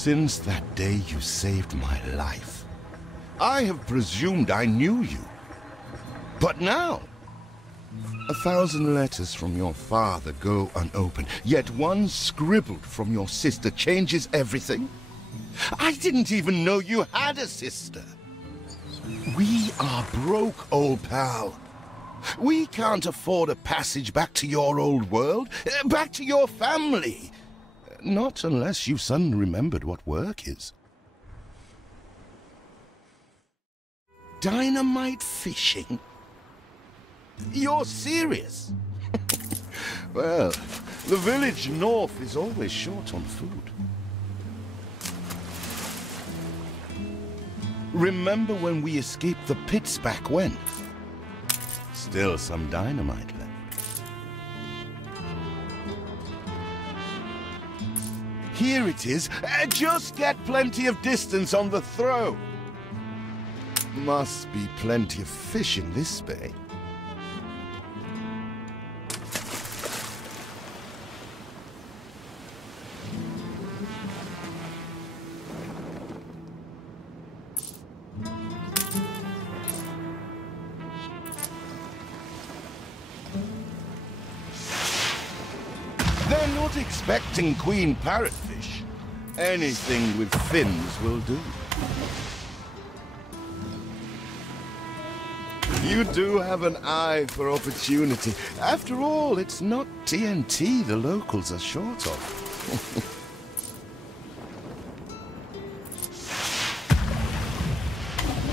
Since that day you saved my life, I have presumed I knew you. But now, 1,000 letters from your father go unopened, yet one scribbled from your sister changes everything? I didn't even know you had a sister. We are broke, old pal. We can't afford a passage back to your old world, back to your family. Not unless you suddenly remembered what work is. Dynamite fishing? You're serious? Well, the village north is always short on food. Remember when we escaped the pits back when? Still some dynamite left. Here it is. Just get plenty of distance on the throw. Must be plenty of fish in this bay. They're not expecting queen parrotfish. Anything with fins will do. You do have an eye for opportunity. After all, it's not TNT the locals are short of.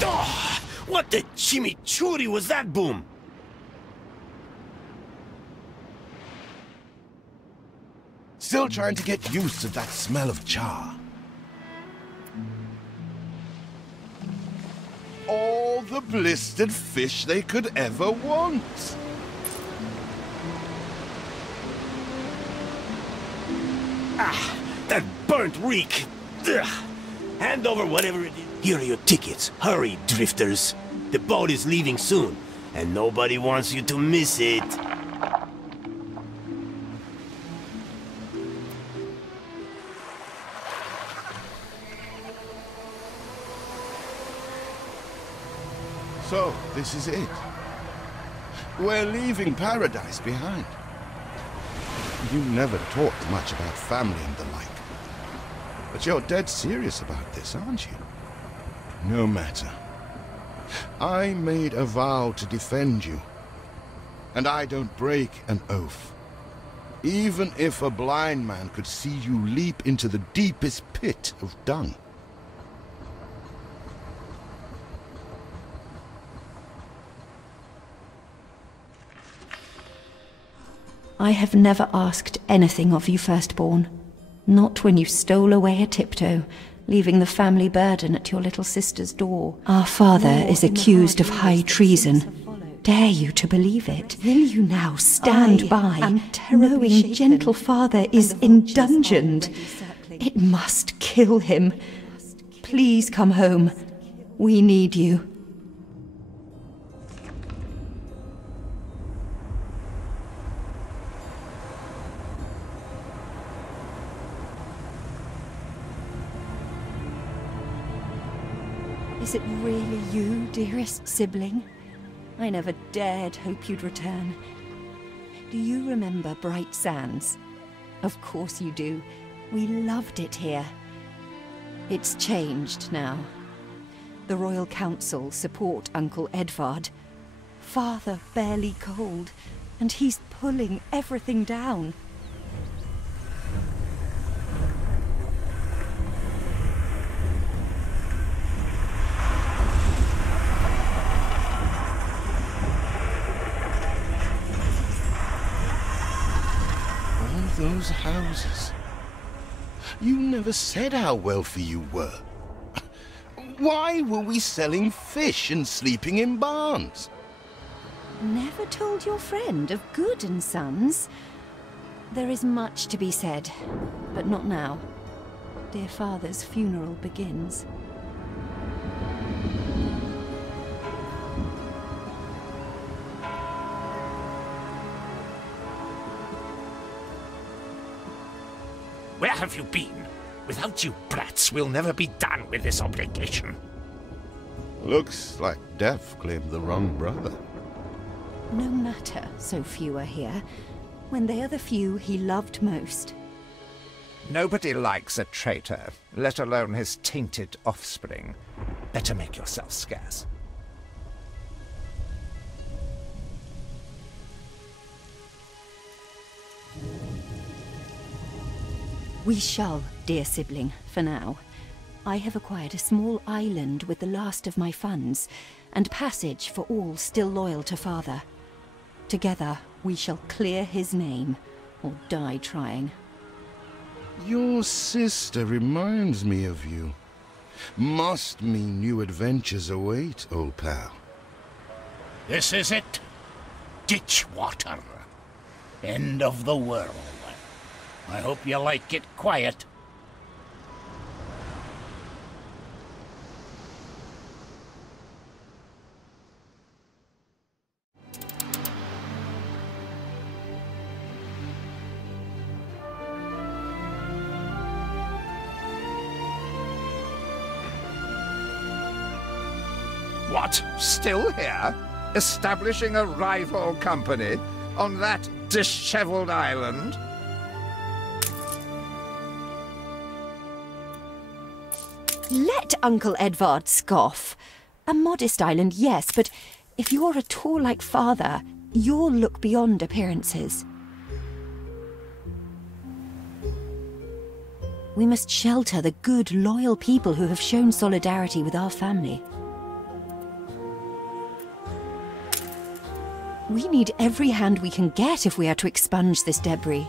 Oh, what the chimichurri was that boom? Still trying to get used to that smell of char. All the blistered fish they could ever want. Ah, that burnt reek. Ugh. Hand over whatever it is. Here are your tickets. Hurry, drifters. The boat is leaving soon, and nobody wants you to miss it. So, this is it. We're leaving paradise behind. You never talked much about family and the like. But you're dead serious about this, aren't you? No matter. I made a vow to defend you. And I don't break an oath. Even if a blind man could see you leap into the deepest pit of dung. I have never asked anything of you, firstborn. Not when you stole away a tiptoe, leaving the family burden at your little sister's door. Our father is accused of high treason. Dare you to believe it? Will you now stand by, knowing gentle father is indungeoned? It must kill him. Please come home. We need you. Is it really you, dearest sibling? I never dared hope you'd return. Do you remember Bright Sands? Of course you do. We loved it here. It's changed now. The Royal Council support Uncle Edvard. Father barely cold, and he's pulling everything down. Those houses. You never said how wealthy you were. Why were we selling fish and sleeping in barns? Never told your friend of Good and Sons? There is much to be said, but not now. Dear father's funeral begins. Where have you been? Without you brats, we'll never be done with this obligation. Looks like Death claimed the wrong brother. No matter, so few are here, when they are the few he loved most. Nobody likes a traitor, let alone his tainted offspring. Better make yourself scarce. We shall, dear sibling, for now. I have acquired a small island with the last of my funds, and passage for all still loyal to father. Together, we shall clear his name, or die trying. Your sister reminds me of you. Must mean new adventures await, old pal. This is it. Ditch water. End of the world. I hope you like it quiet. What? Still here? Establishing a rival company on that disheveled island? Let Uncle Edvard scoff. A modest island, yes, but if you're at all like father, you'll look beyond appearances. We must shelter the good, loyal people who have shown solidarity with our family. We need every hand we can get if we are to expunge this debris.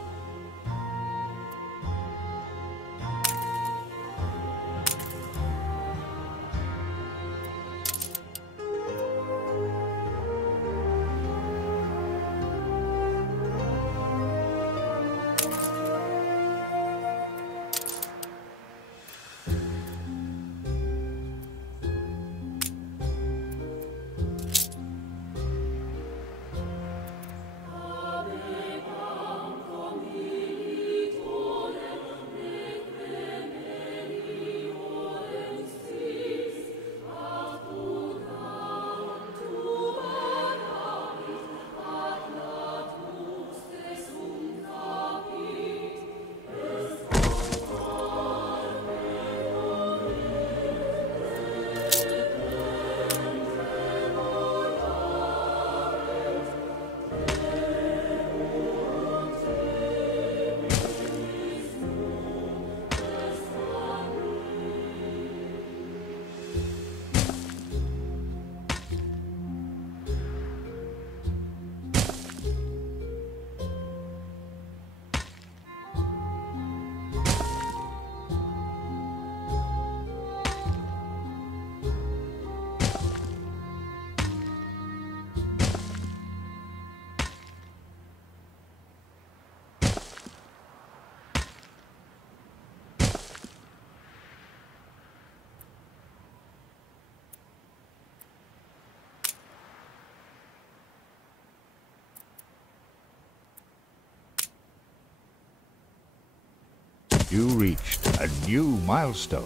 You reached a new milestone.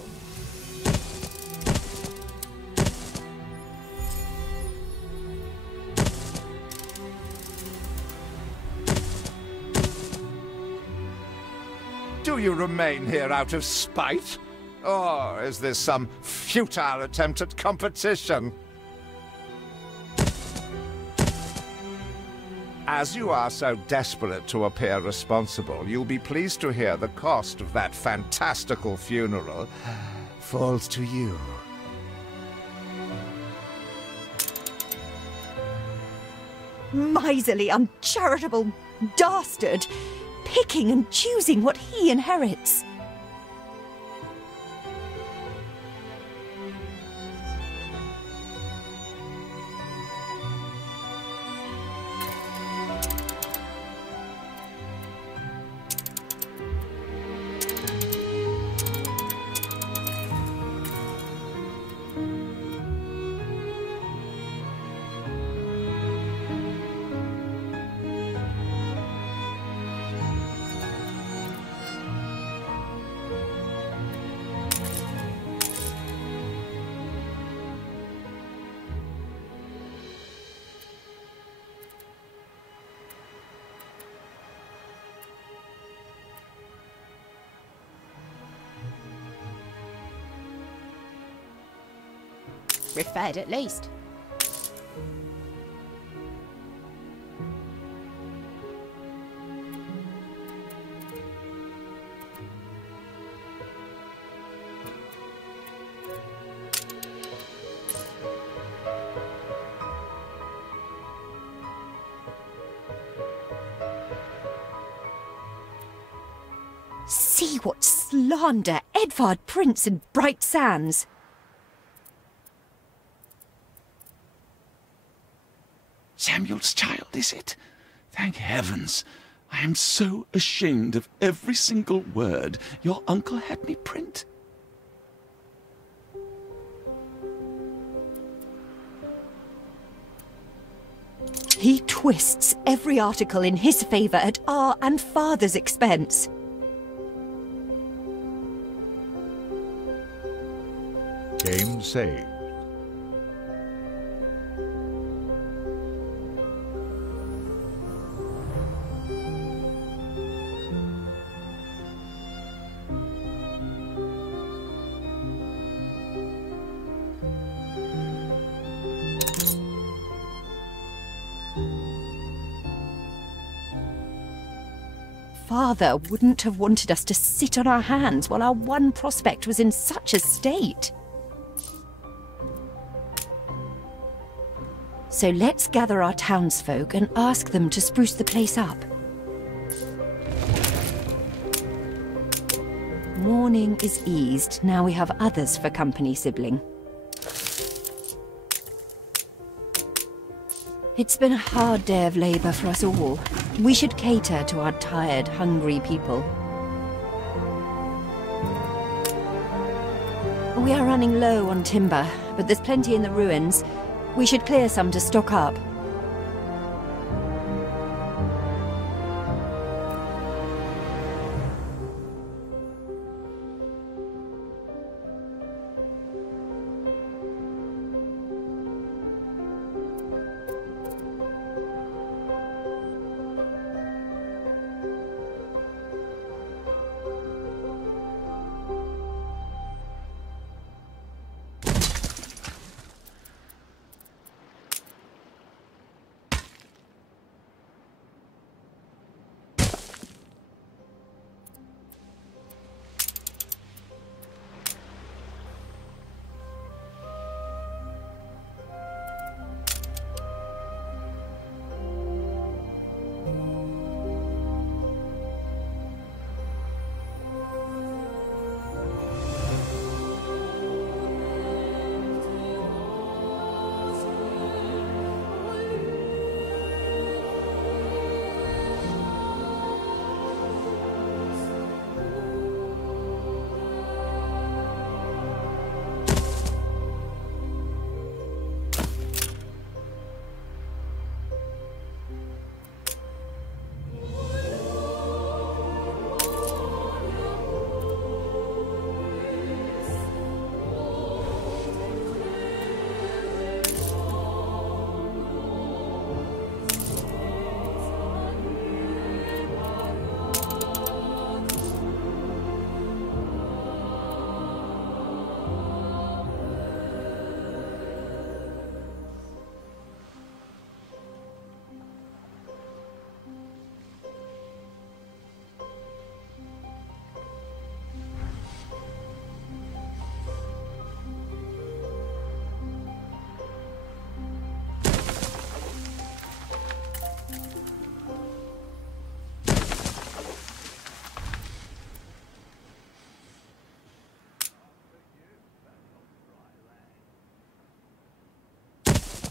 Do you remain here out of spite? Or is this some futile attempt at competition? As you are so desperate to appear responsible, you'll be pleased to hear the cost of that fantastical funeral falls to you. Miserly, uncharitable dastard! Picking and choosing what he inherits. We're fed at least. See what slander Edvard Prince and Bright Sands. Samuel's child, is it? Thank heavens. I am so ashamed of every single word your uncle had me print. He twists every article in his favour at our and father's expense. Game saved. Father wouldn't have wanted us to sit on our hands while our one prospect was in such a state. So let's gather our townsfolk and ask them to spruce the place up. Mourning is eased, now we have others for company, sibling. It's been a hard day of labour for us all. We should cater to our tired, hungry people. We are running low on timber, but there's plenty in the ruins. We should clear some to stock up.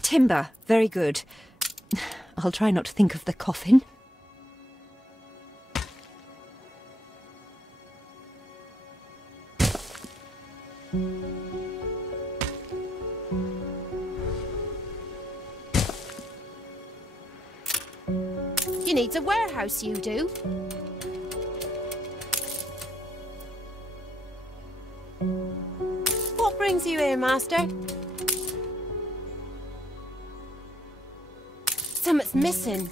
Timber, very good. I'll try not to think of the coffin. You need a warehouse, you do. What brings you here, master? Something's missing.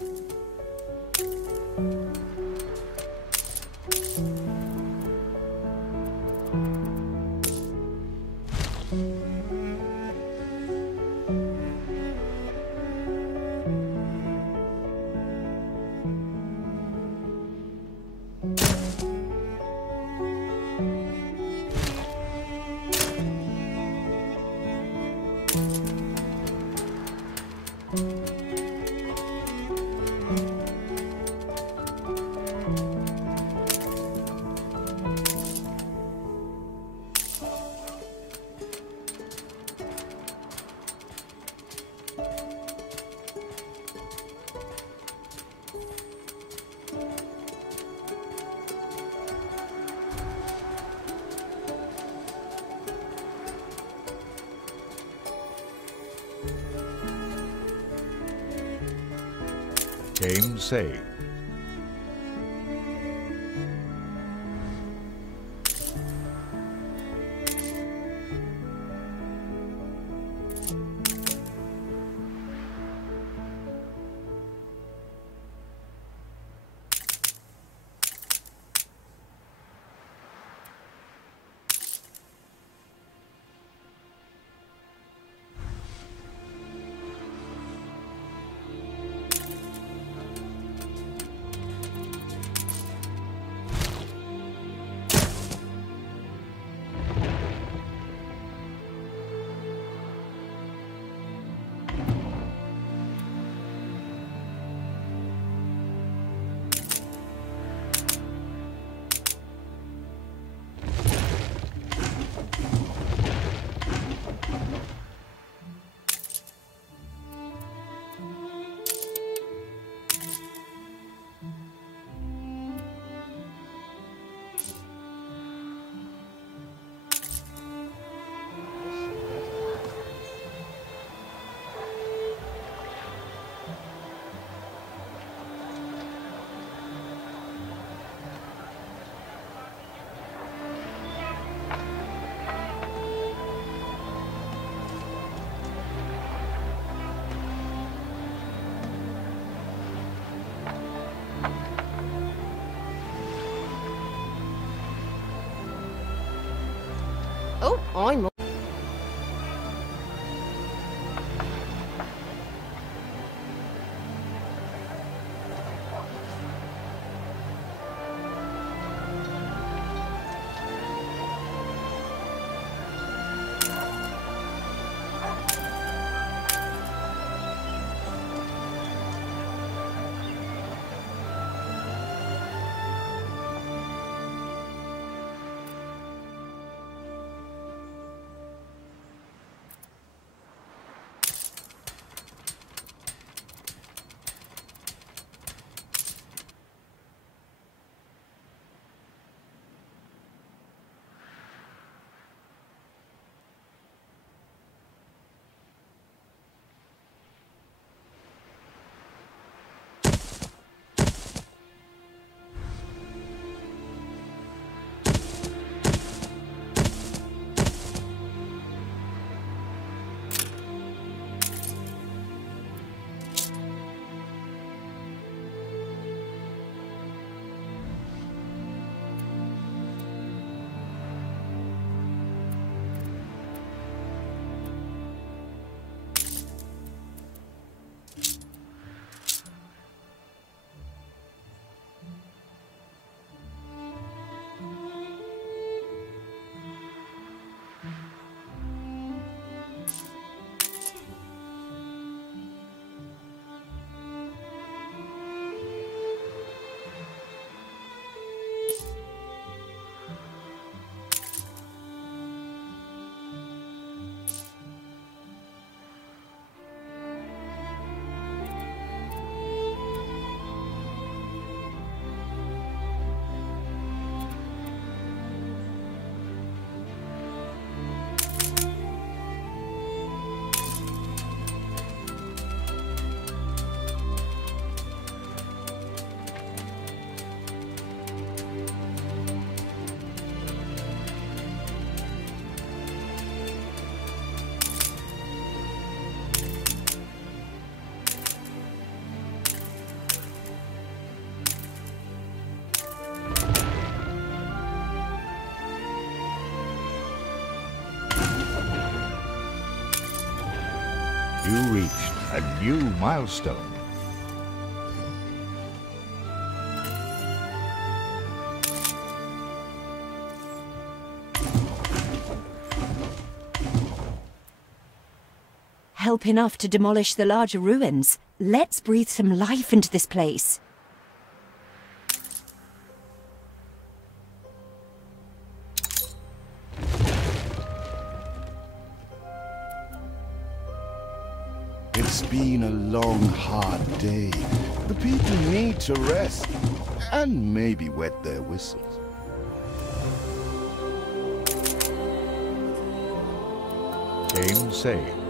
Game saved. Oh, I'm... You reached a new milestone. help enough to demolish the larger ruins. Let's breathe some life into this place. It's been a long, hard day. The people need to rest and maybe wet their whistles. Game saved.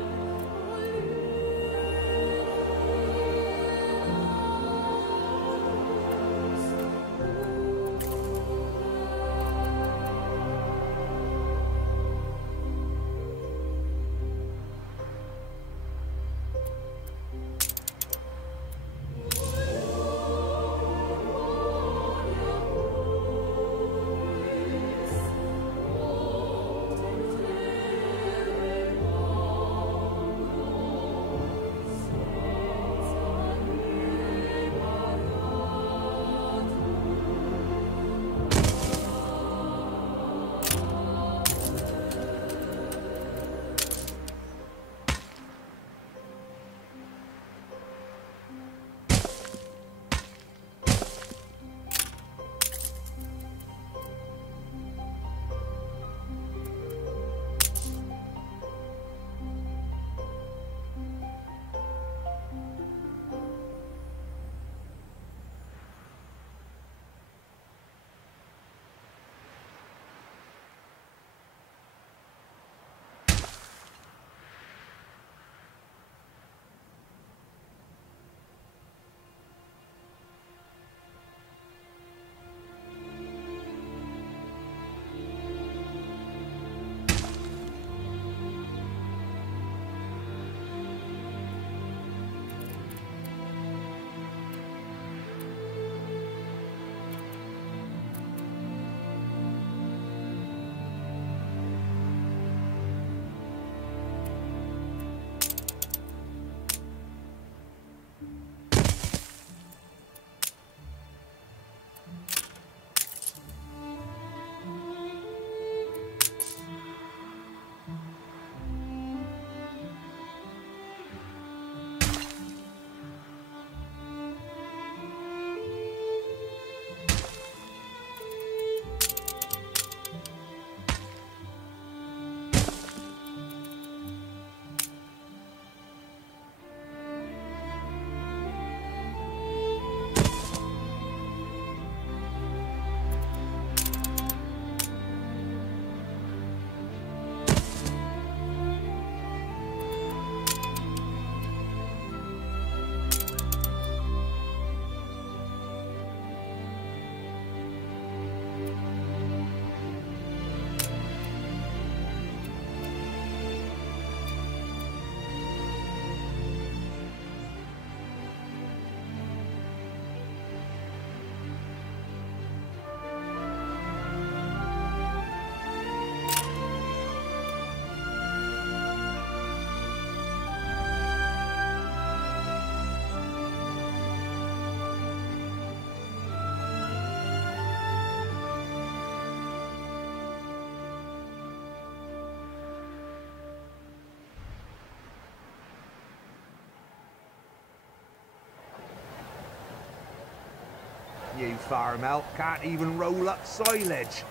You farm elk can't even roll up silage.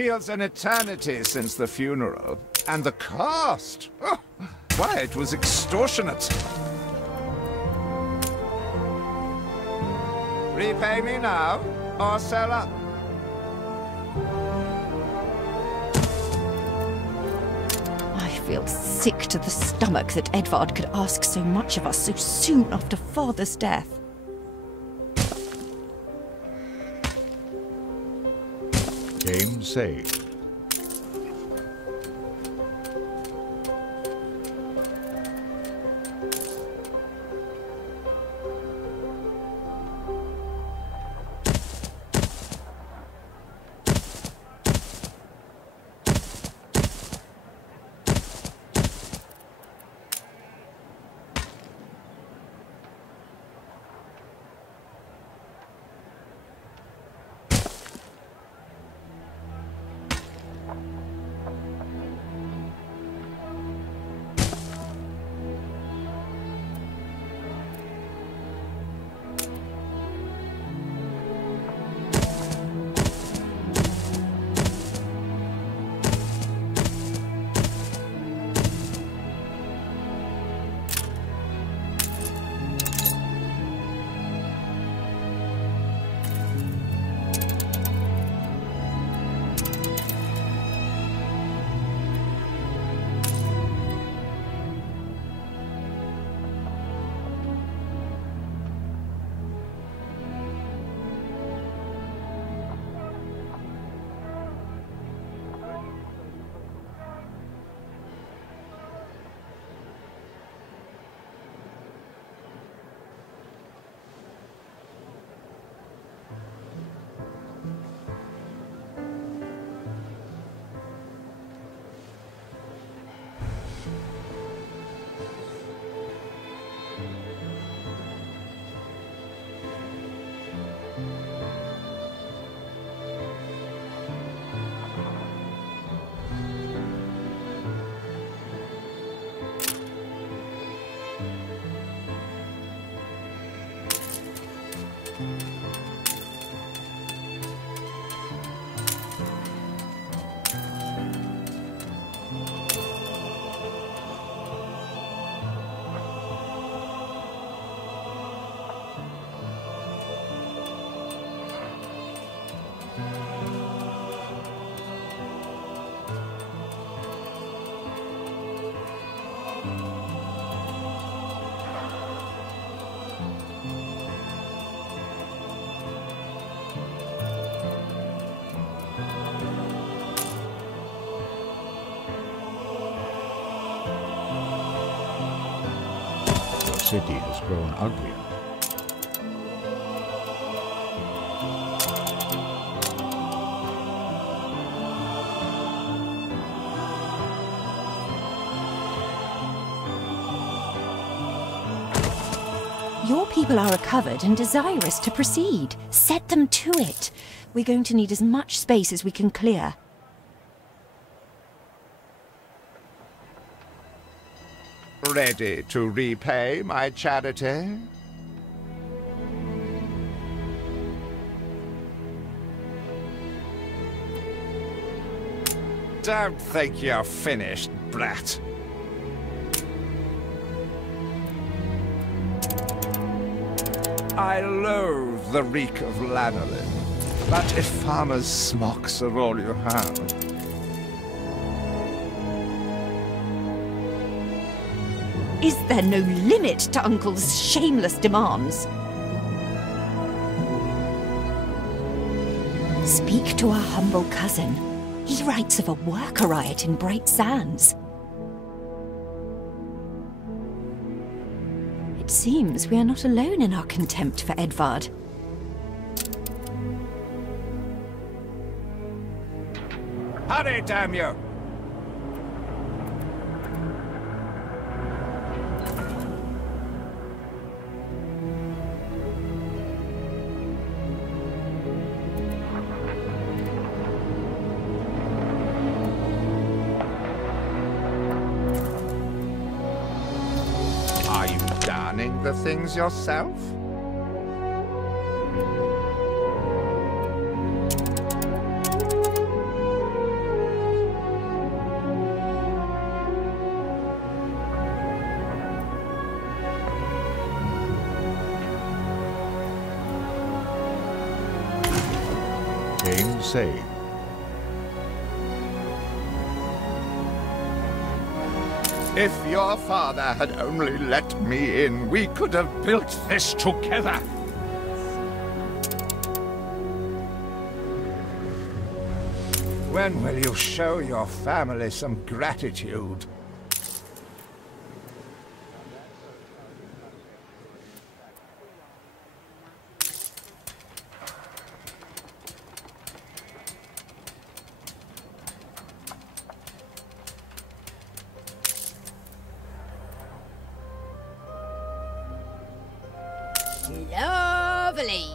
Feels an eternity since the funeral. And the cost! Oh, why, it was extortionate. Repay me now, or sell up. I feel sick to the stomach that Edvard could ask so much of us so soon after father's death. Game saved. City has grown uglier. Your people are recovered and desirous to proceed. Set them to it. We're going to need as much space as we can clear. Ready to repay my charity? Don't think you're finished, brat. I loathe the reek of lanolin, but if farmers' smocks are all you have... Is there no limit to Uncle's shameless demands? Speak to our humble cousin. He writes of a worker riot in Bright Sands. It seems we are not alone in our contempt for Edvard. Hurry, damn you! Are you darning the things yourself? saved. If your father had only let me in, we could have built this together. When will you show your family some gratitude? Lovely.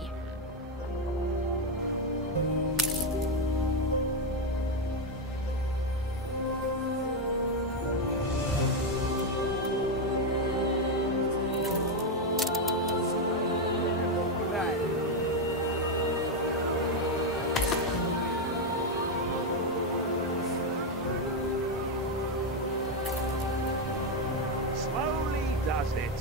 Slowly does it.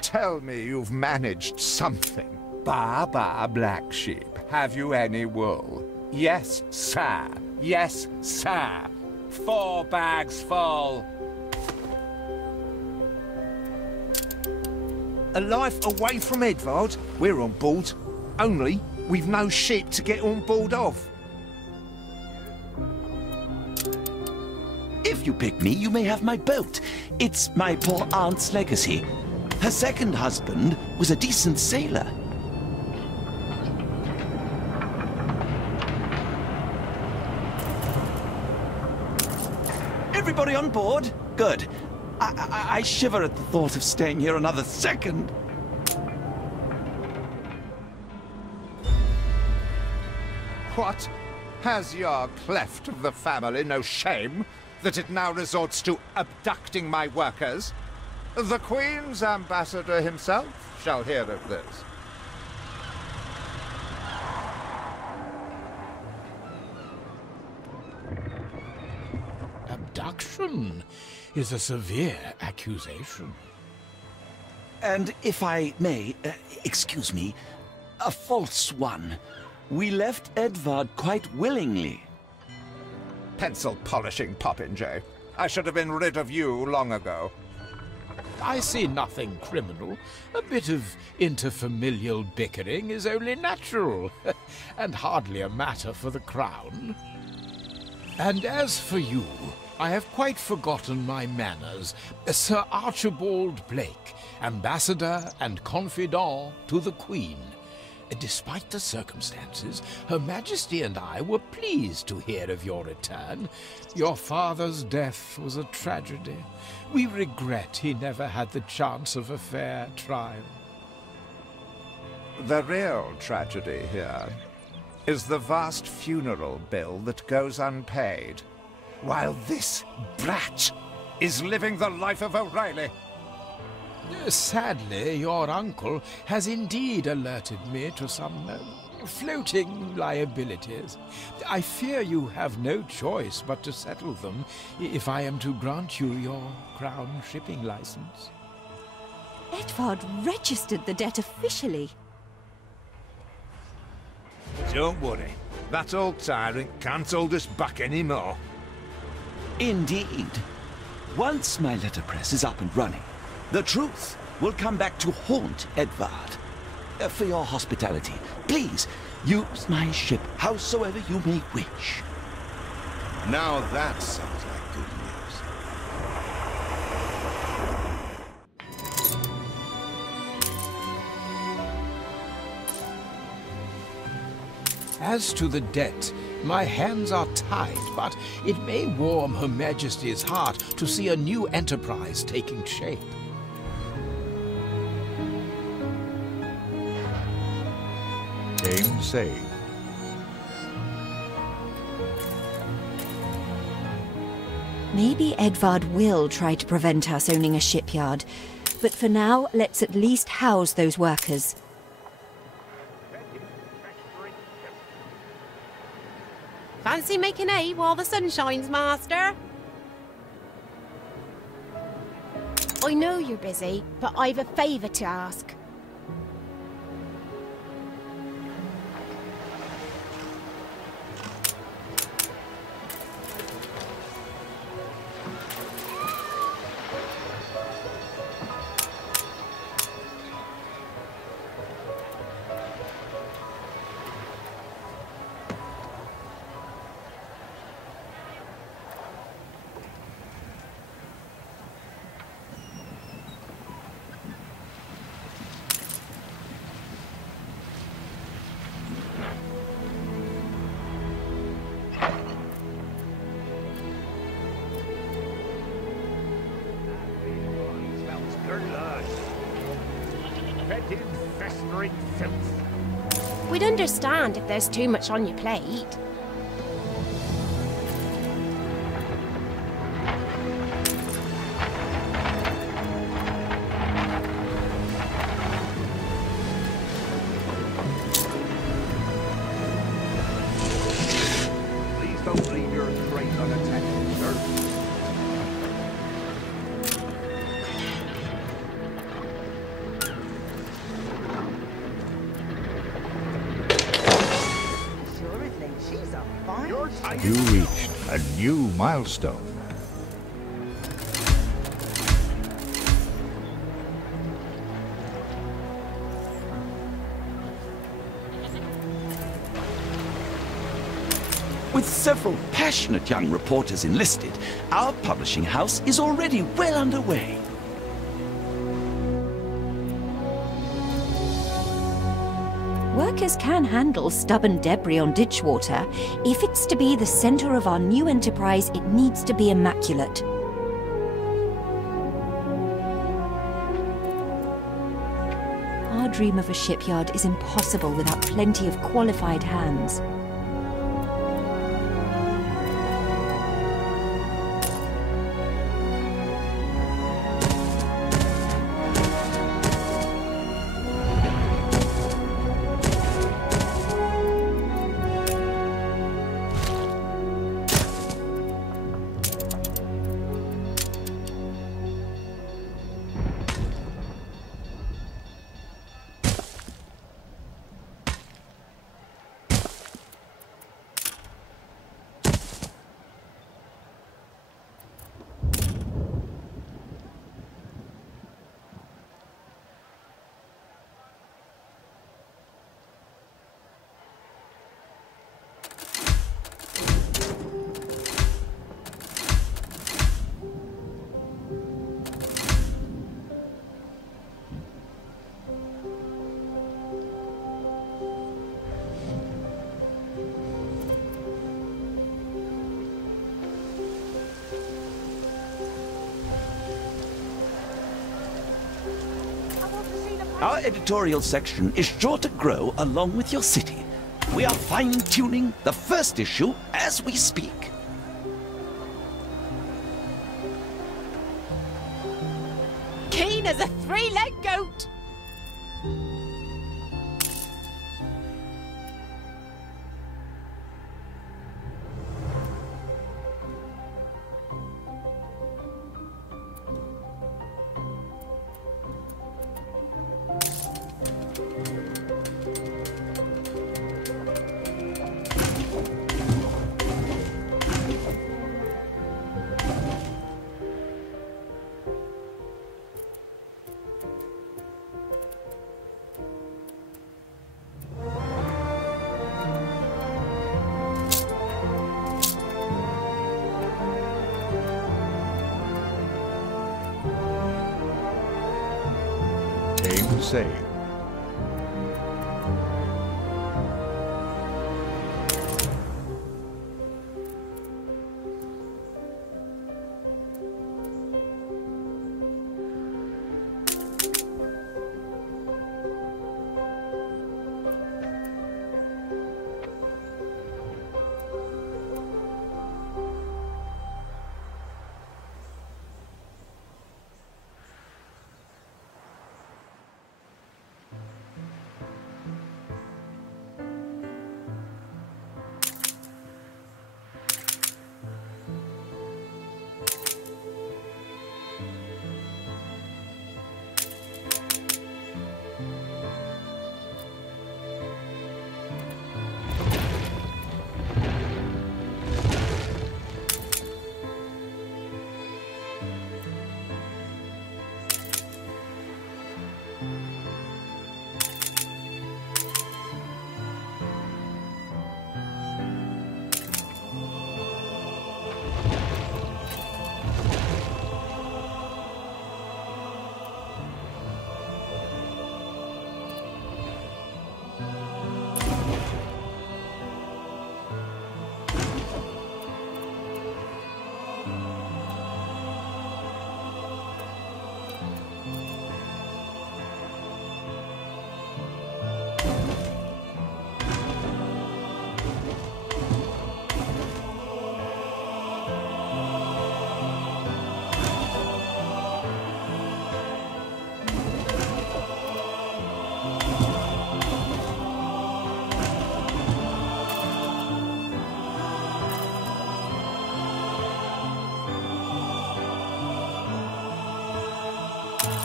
Tell me you've managed something. Ba, black sheep. Have you any wool? Yes, sir. Yes, sir. 4 bags full. A life away from Edvard? We're on board. Only, we've no ship to get on board of. If you pick me, you may have my boat. It's my poor aunt's legacy. Her second husband was a decent sailor. Everybody on board? Good. I shiver at the thought of staying here another second. What? Has your cleft of the family no shame that it now resorts to abducting my workers? The Queen's ambassador himself shall hear of this. Abduction is a severe accusation. And if I may, excuse me, a false one. We left Edvard quite willingly. Pencil polishing popinjay. I should have been rid of you long ago. I see nothing criminal. A bit of interfamilial bickering is only natural, and hardly a matter for the crown. And as for you, I have quite forgotten my manners. Sir Archibald Blake, ambassador and confidant to the Queen. Despite the circumstances, Her Majesty and I were pleased to hear of your return. Your father's death was a tragedy. We regret he never had the chance of a fair trial. The real tragedy here is the vast funeral bill that goes unpaid, while this brat is living the life of O'Reilly. Sadly, your uncle has indeed alerted me to some floating liabilities. I fear you have no choice but to settle them if I am to grant you your crown shipping license. Edvard registered the debt officially. Don't worry. That old tyrant can't hold us back anymore. Indeed. Once my letterpress is up and running, The truth will come back to haunt Edvard. For your hospitality, please use my ship howsoever you may wish. Now that sounds like good news. As to the debt, my hands are tied, but it may warm Her Majesty's heart to see a new enterprise taking shape. Game saved. Maybe Edvard will try to prevent us owning a shipyard, but for now, let's at least house those workers. Fancy making hay while the sun shines, Master? I know you're busy, but I've a favour to ask. We'd understand if there's too much on your plate. Please don't leave your trays unattended, sir. You reached a new milestone. With several passionate young reporters enlisted, our publishing house is already well underway. Workers can handle stubborn debris on ditch water. If it's to be the center of our new enterprise, it needs to be immaculate. Our dream of a shipyard is impossible without plenty of qualified hands. Our editorial section is sure to grow along with your city. We are fine-tuning the first issue as we speak. Keen as a three-legged goat! say.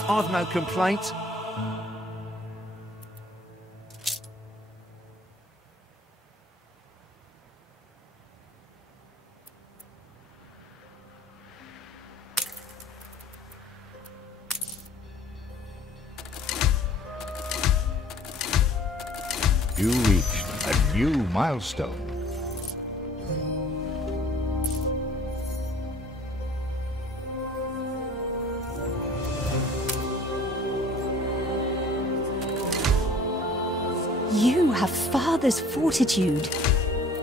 I've no complaint. You reached a new milestone. You have father's fortitude.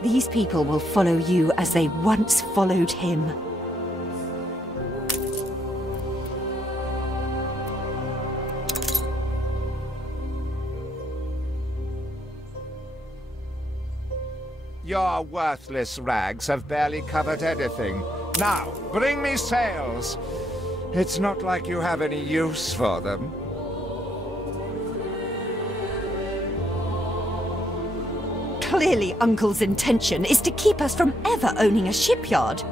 These people will follow you as they once followed him. Your worthless rags have barely covered anything. Now, bring me sails. It's not like you have any use for them. Clearly, Uncle's intention is to keep us from ever owning a shipyard.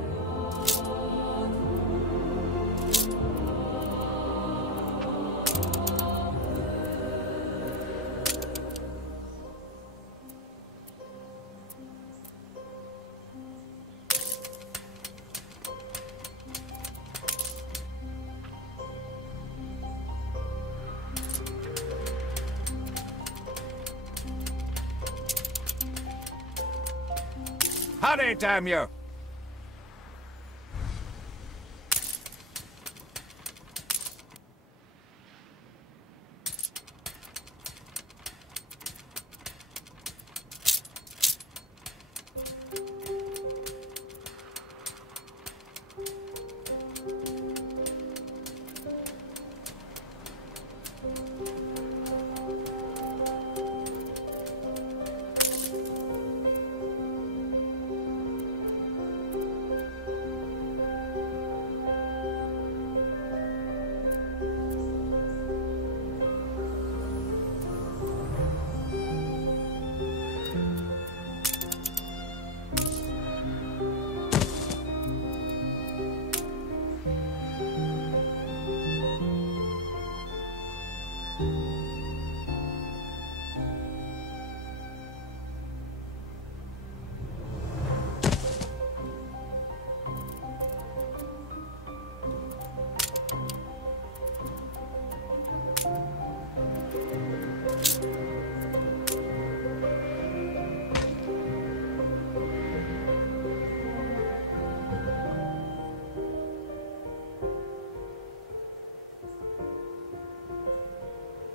Hurry, damn you!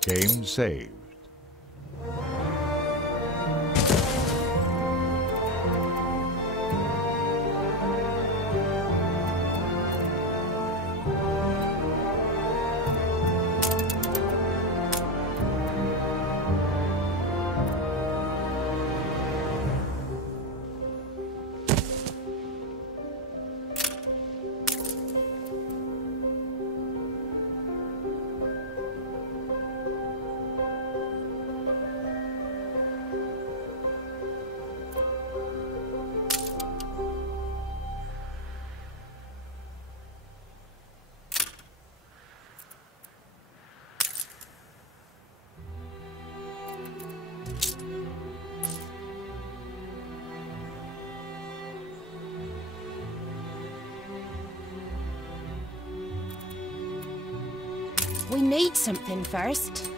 Game saved. We need something first.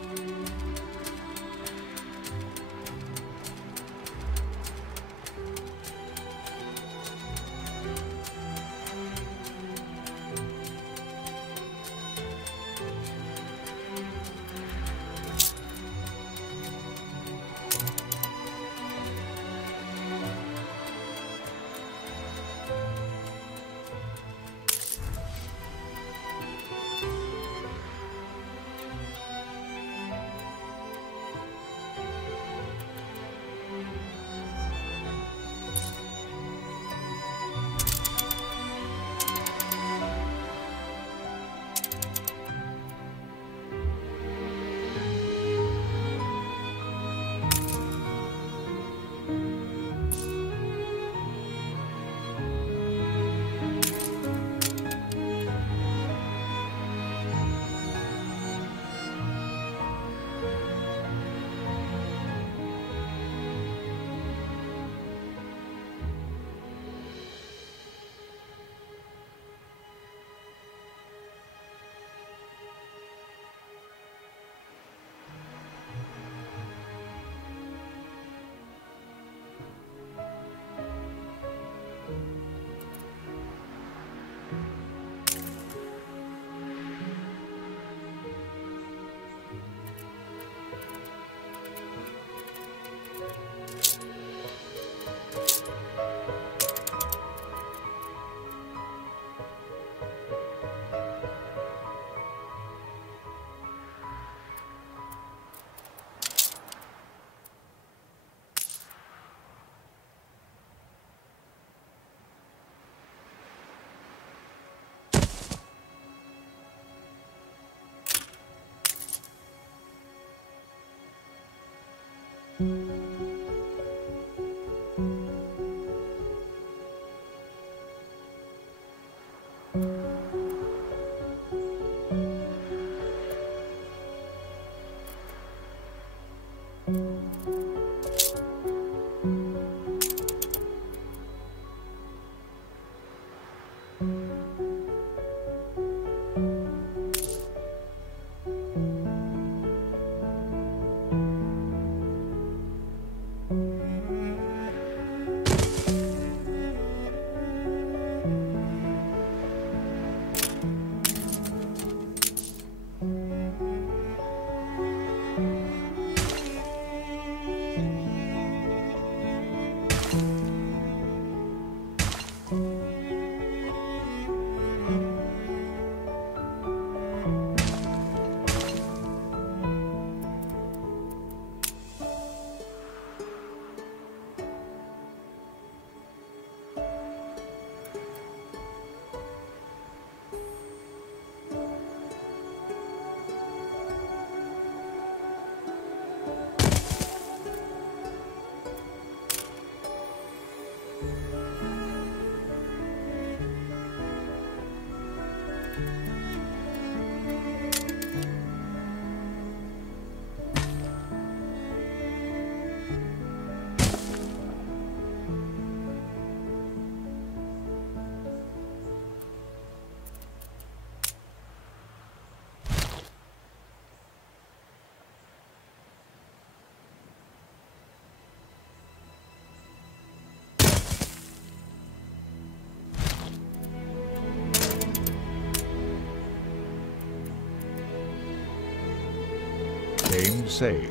you say?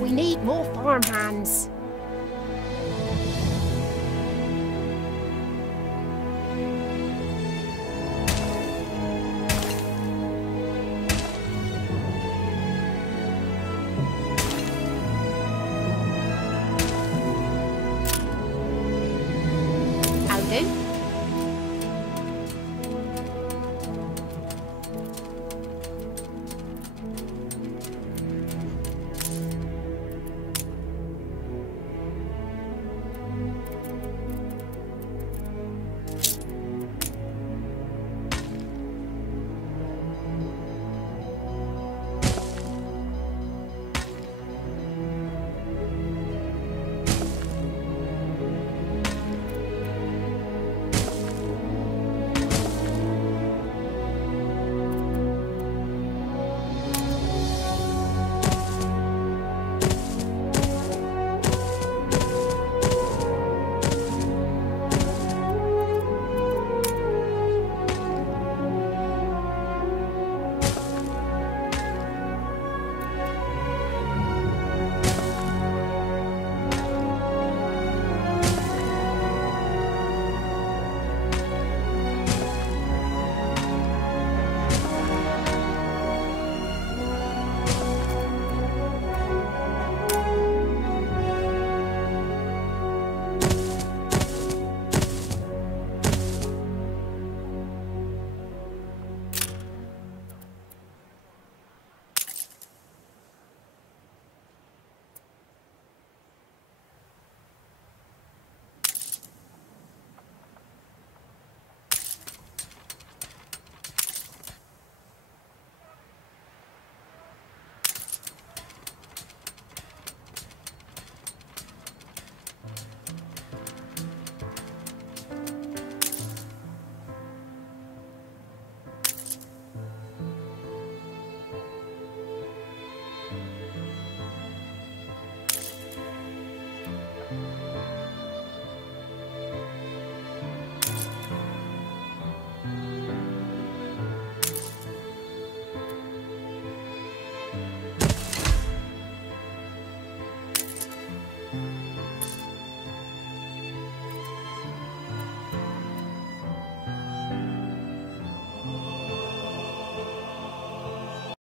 We need more farmhands.